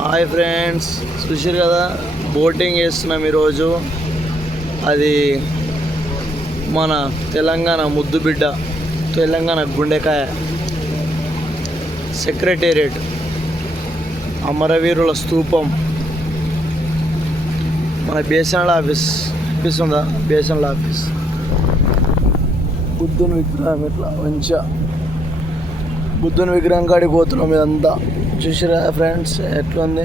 Hi friends, చూసారు కదా boating చేస్తున్నాం ఈరోజు. అది మన తెలంగాణ ముద్దు బిడ్డ, తెలంగాణ గుండెకాయ సెక్రటేరియట్, అమరవీరుల స్తూపం, మన బిఎస్ఎన్ఎల్ ఆఫీస్ ఉందా, బిఎస్ఎన్ఎల్ ఆఫీస్, బుద్ధుని విగ్రహం ఇట్లా మంచిగా బుద్ధుని విగ్రహం కాడికి పోతున్నాం. ఇదంతా చూసారా ఫ్రెండ్స్ ఎట్లుంది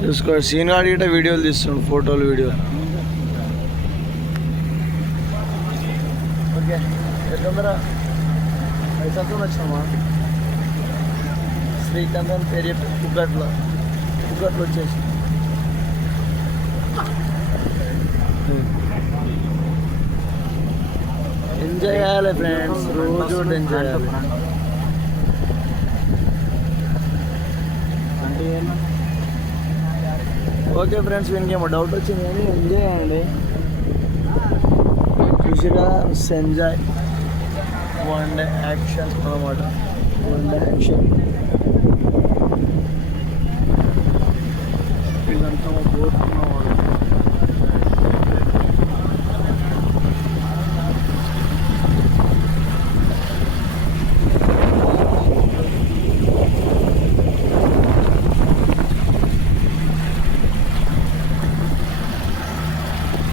చూసుకో. సీన్ కాడి గిట్ట వీడియోలు తీస్తున్నాడు, ఫోటోలు వీడియోలు. ఓకే ఎట్లుందరా పైసలతో వచ్చామా శ్రీకాంత్ పేరు చెప్పి పుగ్గట్లో వచ్చేసి ఎంజాయ్ చేయాలి ఫ్రెండ్స్, రోజు ఎంజాయ్ చేయాలి. ఓకే ఫ్రెండ్స్, ఇంకేమో డౌట్ వచ్చింది కానీ ఎంజాయ్ చేయండి. చూసిగా ఎంజాయ్ వన్ డే యాక్షన్ అన్నమాట, వన్ డే యాక్షన్.